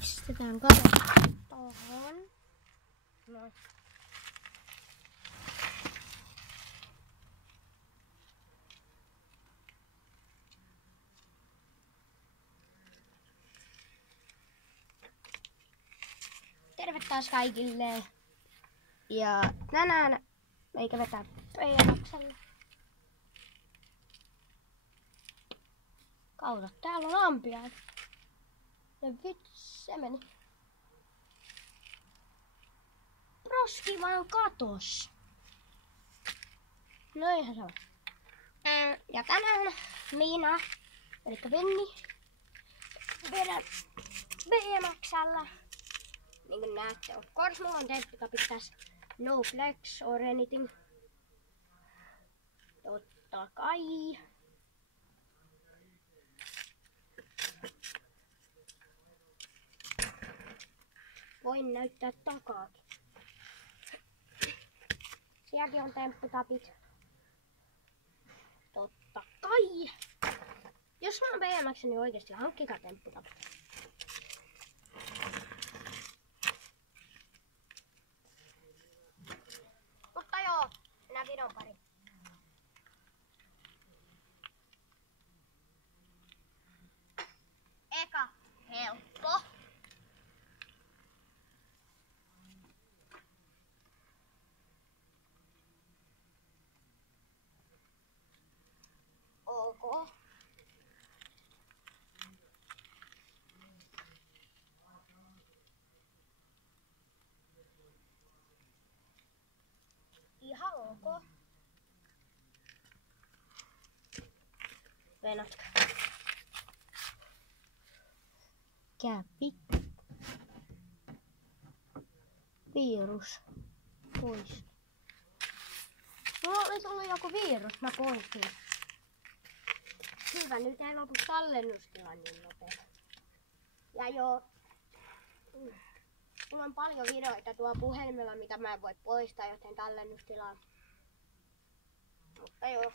Pistetään kato tohon. Noin. Terve taas kaikille. Ja tänään meikä vetää PMX:llä. Kautta, täällä on ampiaita. Ja vitsi, se meni. Roski vaan katos. No eihän se on. Ja tänään minä, elikkä Venni, vedän BMX:llä. Niin kuin näette, of course mulla on temppikapit tässä. No flex or anything. Totta kai. Voin näyttää takaakin. Sielläkin on temppikapit. Totta kai. Jos mä oon BMX, niin oikeesti hankkikaa temppikapit. Mutta joo, mennään videon pariin. Eka helppo. Ok. Ihan ok. Venätkö? Käpi. Virus. Pois. Mulla oli tullut joku virus, mä poistin. Hyvä, nyt ei lopu tallennustila niin nopea. Ja joo. Mulla on paljon videoita tuo puhelimella, mitä mä en voi poistaa, joten tallennustila. Mutta joo.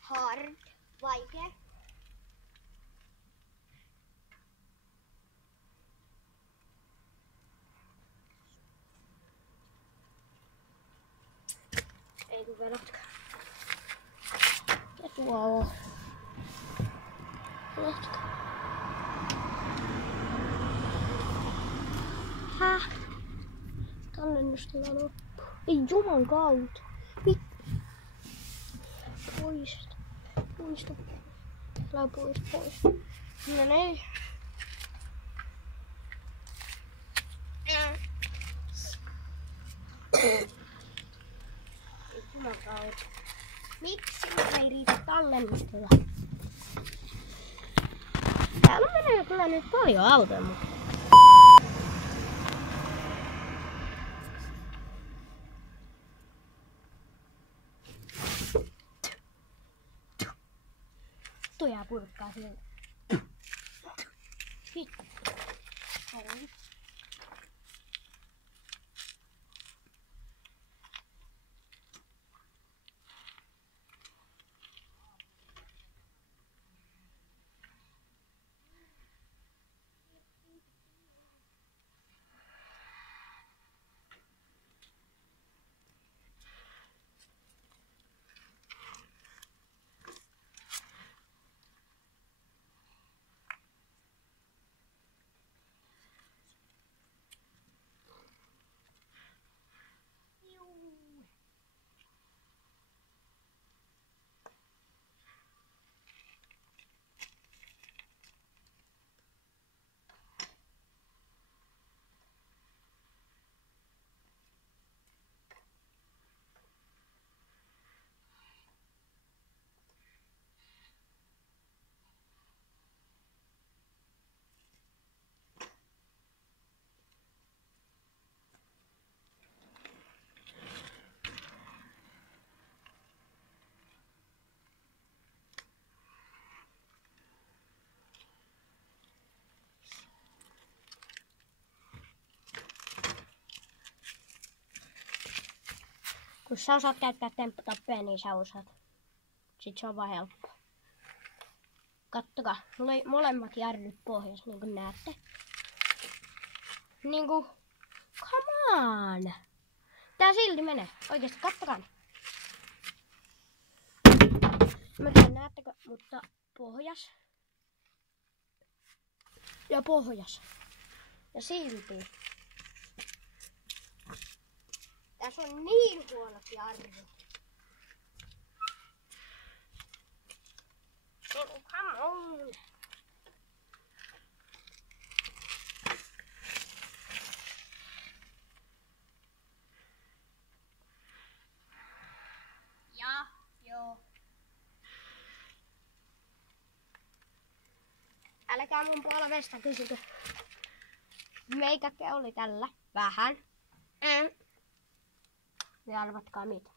Hard. Vaikea. Ei kun vedotkaan. Ja tuo on. Vedotkaa. Häh? Tallennustila loppu. Ei juman kautta. Poista. Poista. Älä pois. No niin. Juman kautta. Miksi ei riitä tallennustila? Täällä menee kyllä nyt paljon autoja mukaan. Tujaa purkkaa siellä. Vittu. Kun sä osaat käyttää tempputappeja, niin sä osaat. Sit se on vaan helppo. Kattokaa, mulla oli molemmat jarrut pohjassa, niin kuin näette. Niinku, come on! Tää silti menee. Oikeesti, kattokaa. Mä tiedän, näettekö, mutta pohjas. Ja pohjas. Ja silti. Tässä on niin huonot jarrut. Come on! Ja, joo. Älkää mun polvesta kysykö. Meikäkke oli tällä vähän. Ja arvatkaa mitä.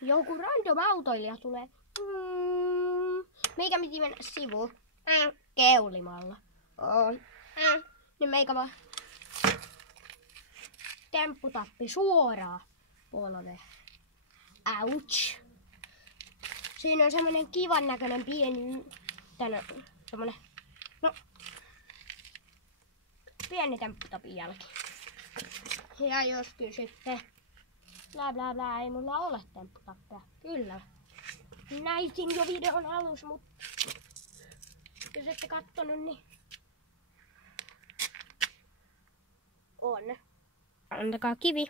Joku random autoilija tulee. Meikä piti mennä sivuun. Keulimalla. Niin meikä vaan tempputappi suoraan polveen. Ouch. Siinä on semmonen kivan näköinen pieni semmonen, no, pieni tempputapin jälki. Ja jos kysytte, bla bla bla, ei mulla ole tempputappia. Kyllä. Näitin jo videon alussa, mutta jos ette kattonut, niin on. Antakaa kivi.